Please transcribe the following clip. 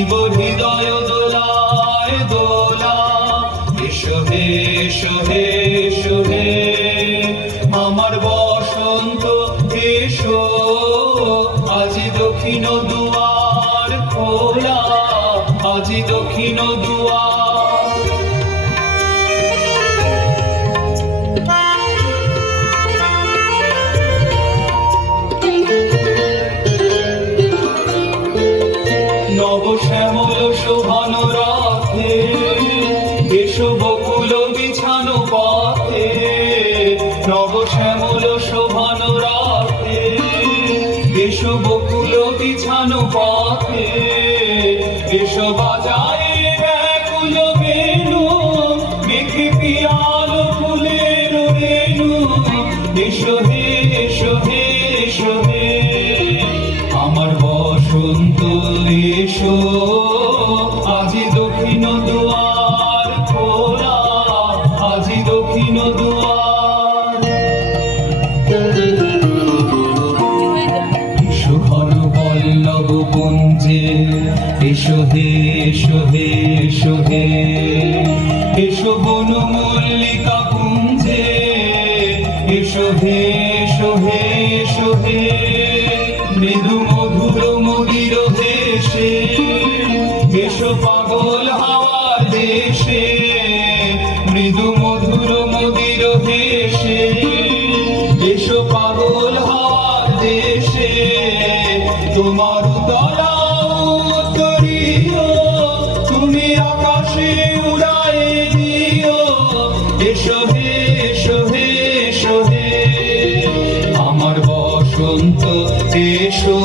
দিব হৃদয় দোলায় দোলা। এসো হে এসো হে এসো হে আমার বসন্ত এসো, আজি দক্ষিণ দুয়ার খোলা, আজি দক্ষিণ দুয়ার। নব শ্যামল শোভানো রথে এসো বকুল বিছানো পথে, নব শ্যামল শোভানো রথে এসো বকুল বিছানো পথে। এসো বাজায় ব্যাকুল বেণু মেঘে পিয়াল ফুলের রেণু। এসো হে এসো হে এসো হে আমার বসন্ত এসো, আজি দক্ষিণ দুয়ার খোলা, আজি দক্ষিণ দুয়ার। এসো ঘন পল্লব পুঞ্জে এসো হে এসো হে এসো হে এসো বন মল্লিকা কুঞ্জে এসো হে এসো হে এসো হে মৃদু মধুর মদির দেশে এসো পাগল হাওয়ার দেশে, মৃদু মধুর মদির দেশে এসো পাগল হাওয়ার দেশে। তোমার তলা উত্তরীয় তুমি আকাশে উড়ায় দিও। এসো হে এসো হে এসো হে আমার বসন্ত এসো।